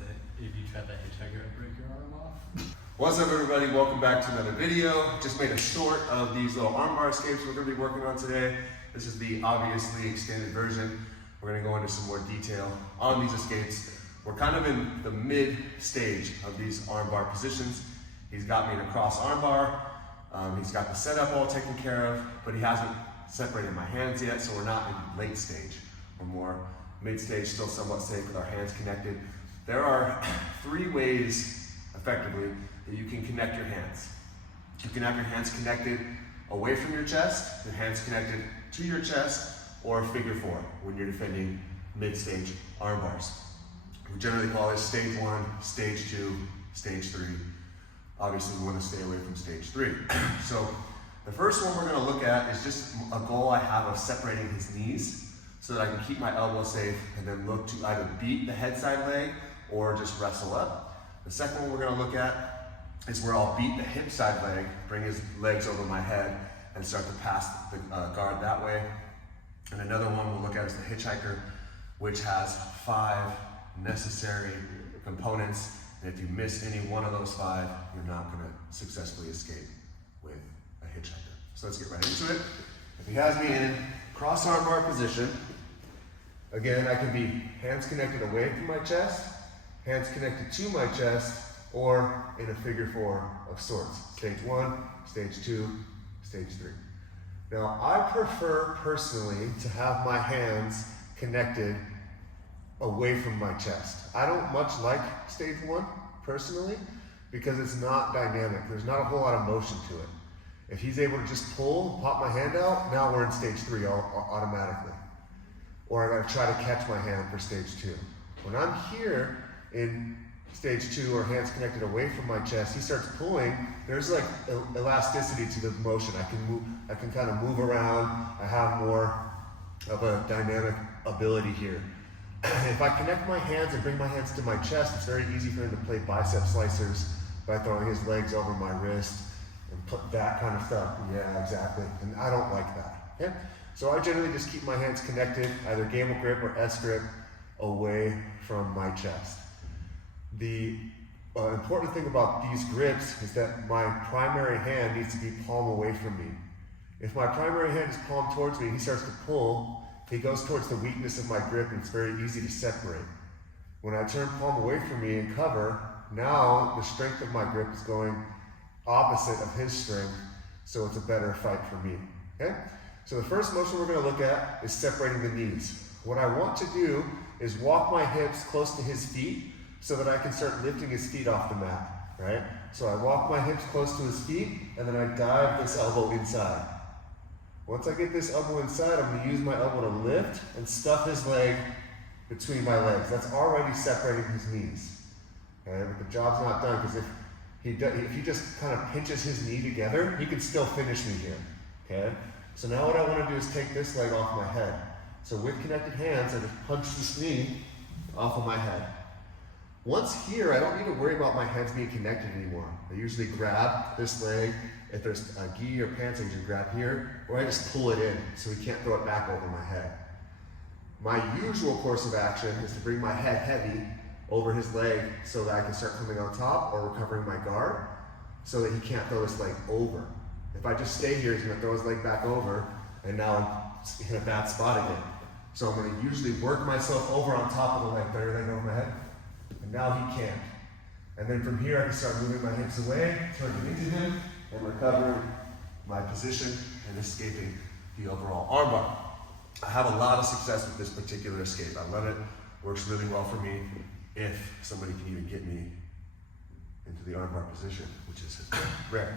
that if you try that hitchhiker, it'll break your arm off. What's up, everybody? Welcome back to another video. Just made a short of these little armbar escapes we're going to be working on today. This is the obviously extended version. We're going to go into some more detail on these escapes. We're kind of in the mid stage of these armbar positions. He's got me in a cross armbar. He's got the setup all taken care of, but he hasn't separated my hands yet, so we're not in late stage. We're more mid stage, still somewhat safe with our hands connected. There are 3 ways, effectively, that you can connect your hands. You can have your hands connected away from your chest, your hands connected to your chest, or figure 4 when you're defending mid-stage arm bars. We generally call this stage 1, stage 2, stage 3. Obviously, we want to stay away from stage 3. So the first one we're going to look at is just a goal I have of separating his knees so that I can keep my elbow safe and then look to either beat the head side leg or just wrestle up. The second one we're going to look at is where I'll beat the hip side leg, bring his legs over my head, and start to pass the guard that way. And another one we'll look at is the hitchhiker, which has 5 necessary components. And if you miss any one of those 5, you're not going to successfully escape with a hitchhiker. So let's get right into it. If he has me in cross armbar position, again, I can be hands connected away from my chest, hands connected to my chest, or in a figure 4 of sorts. Stage 1, stage 2, stage 3. Now, I prefer personally to have my hands connected away from my chest. I don't much like stage 1 personally because it's not dynamic. There's not a whole lot of motion to it. If he's able to just pull, pop my hand out, now we're in stage 3 automatically. Or I gotta try to catch my hand for stage 2. When I'm here in stage 2 or hands connected away from my chest, he starts pulling, there's like elasticity to the motion. I can kind of move around. I have more of a dynamic ability here. If I connect my hands and bring my hands to my chest, it's very easy for him to play bicep slicers by throwing his legs over my wrist and put that kind of stuff. Yeah, exactly. And I don't like that. Okay? So I generally just keep my hands connected, either gable grip or S grip, away from my chest. The important thing about these grips is that my primary hand needs to be palm away from me. If my primary hand is palm towards me and he starts to pull, he goes towards the weakness of my grip and it's very easy to separate. When I turn palm away from me and cover, now the strength of my grip is going opposite of his strength, so it's a better fight for me. Okay? So the first motion we're going to look at is separating the knees. What I want to do is walk my hips close to his feet so that I can start lifting his feet off the mat, right? So I walk my hips close to his feet and then I dive this elbow inside. Once I get this elbow inside, I'm going to use my elbow to lift and stuff his leg between my legs. That's already separating his knees. Okay? But the job's not done because if he just kind of pinches his knee together, he can still finish me here. Okay? So now what I want to do is take this leg off my head. So with connected hands, I just punch this knee off of my head. Once here, I don't need to worry about my hands being connected anymore. I usually grab this leg. If there's a gi or pants, I usually grab here, or I just pull it in so he can't throw it back over my head. My usual course of action is to bring my head heavy over his leg so that I can start coming on top or recovering my guard so that he can't throw his leg over. If I just stay here, he's going to throw his leg back over, and now I'm in a bad spot again. So I'm going to usually work myself over on top of the leg, throw your leg over my head, and now he can't. And then from here, I can start moving my hips away, turning into him, and recovering my position and escaping the overall armbar. I have a lot of success with this particular escape. I love it. Works really well for me if somebody can even get me into the armbar position, which is rare.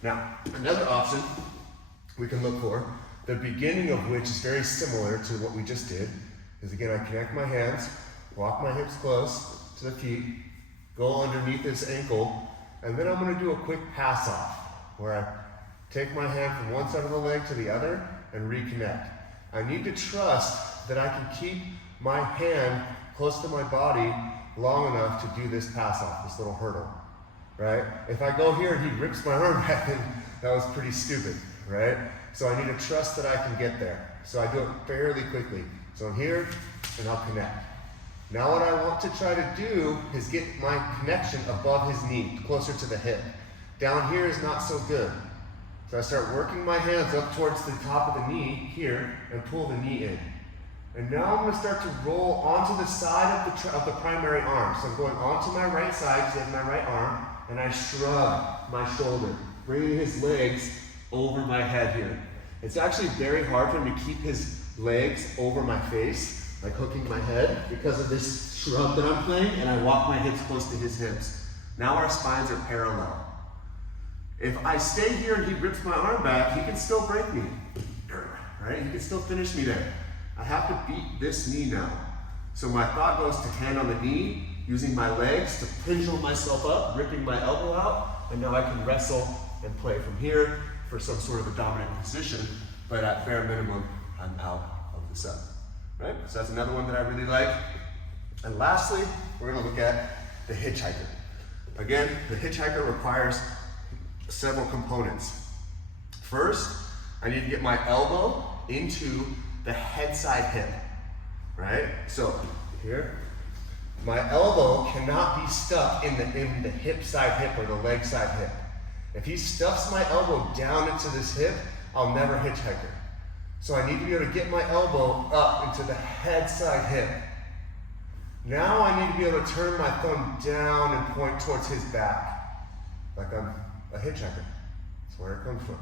Now, another option we can look for, the beginning of which is very similar to what we just did, is again, I connect my hands, walk my hips close to the feet, go underneath this ankle, and then I'm going to do a quick pass off where I take my hand from one side of the leg to the other and reconnect. I need to trust that I can keep my hand close to my body long enough to do this pass off, this little hurdle, right? If I go here and he rips my arm back, then that was pretty stupid, right? So I need to trust that I can get there. So I do it fairly quickly. So I'm here and I'll connect. Now what I want to try to do is get my connection above his knee, closer to the hip. Down here is not so good. So I start working my hands up towards the top of the knee here and pull the knee in. And now I'm going to start to roll onto the side of the primary arm. So I'm going onto my right side, so that's my right arm, and I shrug my shoulder, bringing his legs over my head here. It's actually very hard for him to keep his legs over my face, like hooking my head, because of this shrug that I'm playing, and I walk my hips close to his hips. Now our spines are parallel. If I stay here and he rips my arm back, he can still break me, right? He can still finish me there. I have to beat this knee now. So my thought goes to hand on the knee, using my legs to pendulum myself up, ripping my elbow out, and now I can wrestle and play from here for some sort of a dominant position, but at bare minimum, I'm out of the set, right? So that's another one that I really like. And lastly, we're gonna look at the hitchhiker. Again, the hitchhiker requires several components. First, I need to get my elbow into the head side hip, right? So here, my elbow cannot be stuck in the hip side hip or the leg side hip. If he stuffs my elbow down into this hip, I'll never hitchhiker. So I need to be able to get my elbow up into the head side hip. Now I need to be able to turn my thumb down and point towards his back, like I'm a hitchhiker. That's where it comes from.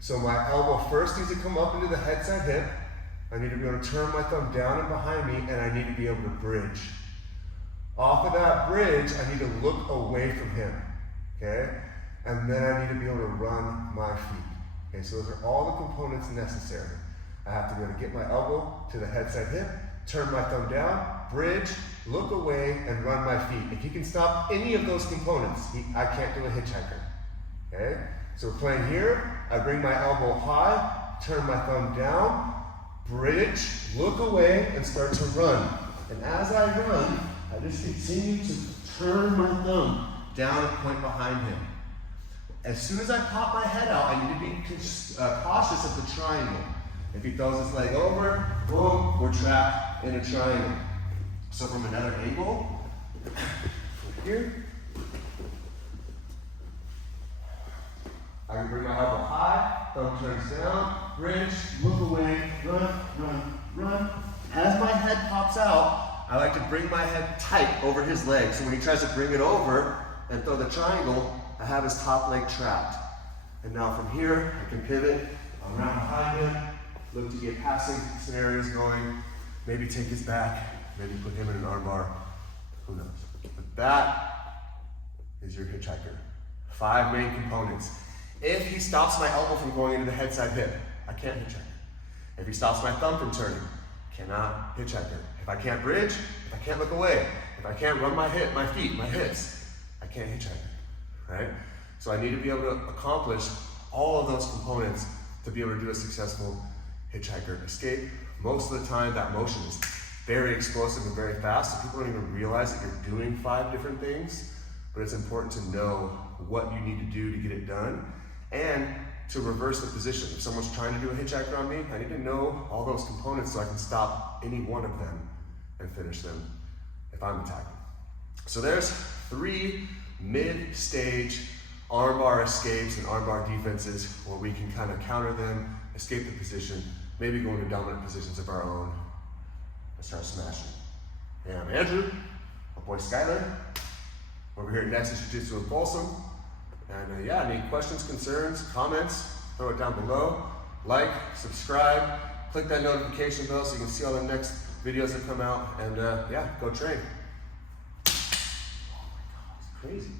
So my elbow first needs to come up into the head side hip. I need to be able to turn my thumb down and behind me, and I need to be able to bridge. Off of that bridge, I need to look away from him, okay? And then I need to be able to run my feet. Okay, so those are all the components necessary. I have to be able to get my elbow to the head side hip, turn my thumb down, bridge, look away, and run my feet. If he can stop any of those components, I can't do a hitchhiker, okay? So we're playing here, I bring my elbow high, turn my thumb down, bridge, look away, and start to run. And as I run, I just continue to turn my thumb down and point behind him. As soon as I pop my head out, I need to be cautious of the triangle. If he throws his leg over, boom, we're trapped in a triangle. So from another angle, from here, I can bring my elbow high, thumb turns down, bridge, look away, run, run, run. As my head pops out, I like to bring my head tight over his leg. So when he tries to bring it over and throw the triangle, I have his top leg trapped. And now from here, I can pivot around behind him, look to get passing scenarios going, maybe take his back, maybe put him in an arm bar, who knows. But that is your hitchhiker. 5 main components. If he stops my elbow from going into the head side hip, I can't hitchhiker. If he stops my thumb from turning, cannot hitchhiker. If I can't bridge, if I can't look away, if I can't run my feet, my hips, I can't hitchhiker, right? So I need to be able to accomplish all of those components to be able to do a successful hitchhiker escape. Most of the time, that motion is very explosive and very fast, so people don't even realize that you're doing 5 different things, but it's important to know what you need to do to get it done and to reverse the position. If someone's trying to do a hitchhiker on me, I need to know all those components so I can stop any one of them and finish them if I'm attacking. So there's 3 mid-stage armbar escapes and armbar defenses where we can kind of counter them, escape the position, maybe go into dominant positions of our own, and start smashing. And I'm Andrew, my boy Skyler, over here at Nexus Jiu-Jitsu in Folsom. And yeah, any questions, concerns, comments, throw it down below. Like, subscribe, click that notification bell so you can see all the next videos that come out. And yeah, go train. Oh my God, it's crazy.